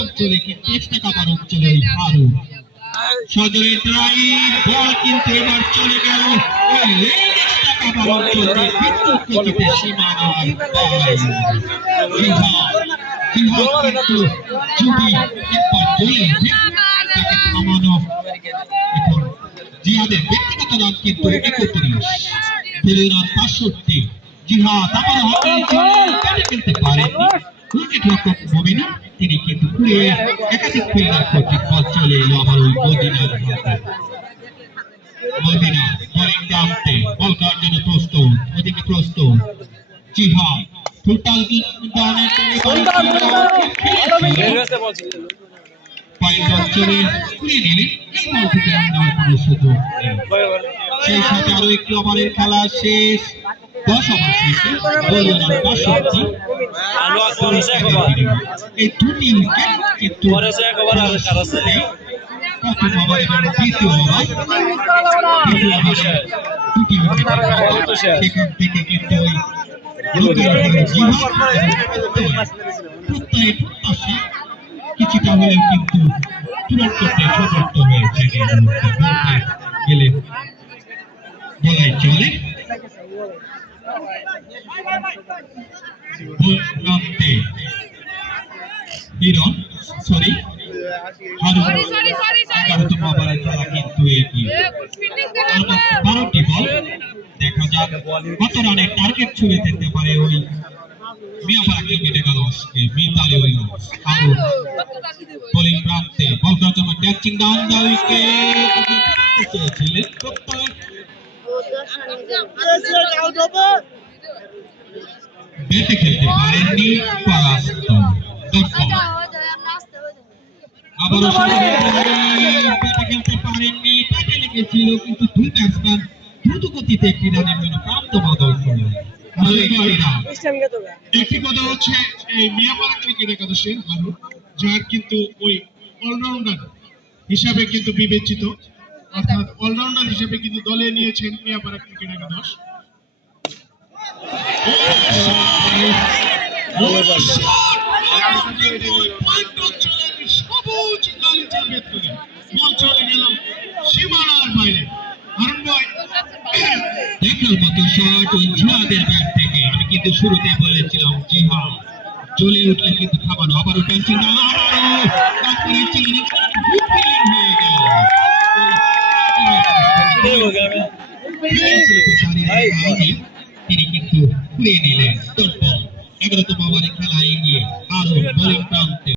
অঞ্চলে কিন্তু চেষ্টা কাবার অঞ্চলে হারু সজরে ড্রাইভ বল কিন্তু এবার চলে গেল ওই চেষ্টা কাবার অঞ্চলে বিদ্যুৎ গতিতে সীমানার কিন্তু যদি একবার বলে তাকে থামানো এখন জিহাদের ব্যক্তিগত রান কিন্তু 31 ফেলুর রান 65 জিহাদ আবার হাতে খেলতে পারেননি উইকেট রক্ষক মমিনা তিনি কিন্তু ঘুরে একাধিক ফিল্ডার কর্তৃক বল চলে এলো আবার ওই মদিনার হাতে মদিনা বোলিং নামতে বল করার জন্য প্রস্তুত ওদিকে প্রস্তুত জিহাদ টোটাল ডানের সেই সাথে আরো একটি ওভারের খেলা শেষ 10 ওভার শেষে এই দুটি উইকেট কিন্তু প্রথম ওভার এবং দ্বিতীয় ওভার দুটি উইকেট সেখান থেকে কিন্তু কিছুটা হলেও কিন্তু পূরণ করতে সমর্থ হয়েছে গেলে বলাই চলে হিরণ সরি এগারোতম ওভারের খেলা কিন্তু এগিয়ে 12টি বল দেখা যাক কত রানের টার্গেট ছুঁয়ে দিতে পারে ওই মিয়াপাড়া ক্রিকেট একাদশকে মিতালি উইলিয়ামস আরো বোলিং প্রান্তে বল করার জন্য ক্যাচিং ডাউন দা উইকেট চেয়েছিলেন ব্যাটে খেলতে পারেননি পরাস্ত আবারও ব্যাটে খেলতে পারেননি ব্যাটে লেগেছিল কিন্তু দুই ব্যাটসম্যান দ্রুত গতিতে একটি রানের জন্য প্রান্ত বদল করলেন একটি কথা হচ্ছে এই মিয়াপাড়া ক্রিকেট একাদশের হারু যার কিন্তু ওই অলরাউন্ডার হিসাবে কিন্তু বিবেচিত অর্থাৎ অলরাউন্ডার হিসেবে কিন্তু দলে নিয়েছেন মিয়াপাড়া ক্রিকেট একাদশ সবুজ চলে গেল সীমানার বাইরে দেখার মতো শট ওই জিহাদের ব্যাট থেকে আমি কিন্তু শুরুতে বলেছিলাম জিহাদ চলে উঠলে কিন্তু থামানো আবারও ক্যাচিং তিনি কিন্তু ঘুরিয়ে নিলেন 11তম ওভারে খেলা এগিয়ে আরো বোলিং প্রান্তে